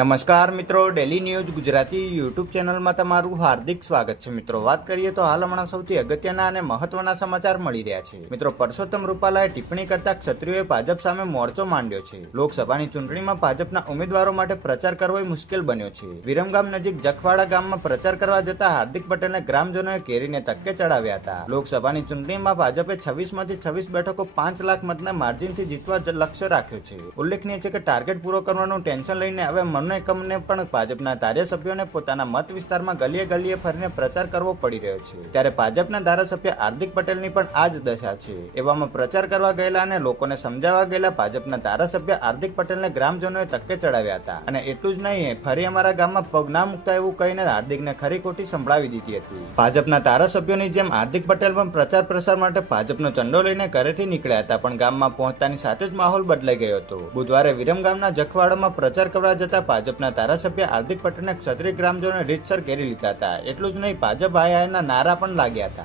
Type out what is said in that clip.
નમસ્કાર મિત્રો, daily news Gujarati YouTube ચેનલમાં તમારું હાર્દિક સ્વાગત છે. મિત્રો, વાત કરીએ તો હાલ હમણાં સૌથી અગત્યના અને મહત્વના સમાચાર મળી રહ્યા છે. મિત્રો, પરસોત્તમ રૂપાલાએ ટિપ્પણી કરતા ક્ષત્રિયોએ ભાજપ સામે મોરચો માંડ્યો છે. લોકસભાની ચૂંટણીમાં ભાજપના ઉમેદવારો માટે પ્રચાર કરવો મુશ્કેલ બન્યો છે. વિરમગામ નજીક જખવાડા ગામમાં પ્રચાર કરવા જતા હાર્દિક પટેલને ગ્રામજનોએ ઘેરીને ધક્કે ચડાવ્યા હતા. લોકસભાની ચૂંટણીમાં ભાજપે 26માંથી 26 બેઠકો 5 લાખ મતના માર્જિનથી જીતવા લક્ષ્ય રાખ્યું છે. ઉલ્લેખનીય છે કે ટાર્ગેટ પૂરો કરવાનું ટેન્શન લઈને હવે કમને પણ ભાજપના ધારાસભ્યોને પોતાના મત વિસ્તારમાં ગલીએ ગલીએ ફરીને પ્રચાર કરવો પડી રહ્યો છે. ત્યારે ભાજપના ધારાસભ્ય હાર્દિક પટેલની પણ આ જ દશા છે. એવામાં પ્રચાર કરવા ગયેલા અને લોકોને સમજાવવા ગયેલા ભાજપના ધારાસભ્ય હાર્દિક પટેલને ગ્રામજનોએ ધક્કે ચડાવ્યા હતા. અને એટલું જ નહીં, ફરી અમારા ગામમાં પગ ના મૂકતા એવું કહીને હાર્દિકને ખરી ખોટી સંભળાવી દીધી હતી. ભાજપના ધારાસભ્યોની જેમ હાર્દિક પટેલ પણ પ્રચાર પ્રસાર માટે ભાજપનો ઝંડો લઈને ઘરેથી નીકળ્યા હતા, પણ ગામમાં પહોંચતાની સાથે જ માહોલ બદલાઈ ગયો હતો. બુધવારે વિરમગામના જખવાડામાં પ્રચાર કરવા જતા ભાજપના ધારાસભ્ય હાર્દિક પટેલને ક્ષત્રિય ગ્રામજનોએ રીતસર ઘેરી લીધા હતા. એટલું જ નહીં, ભાજપ હાયના નારા પણ લાગ્યા હતા.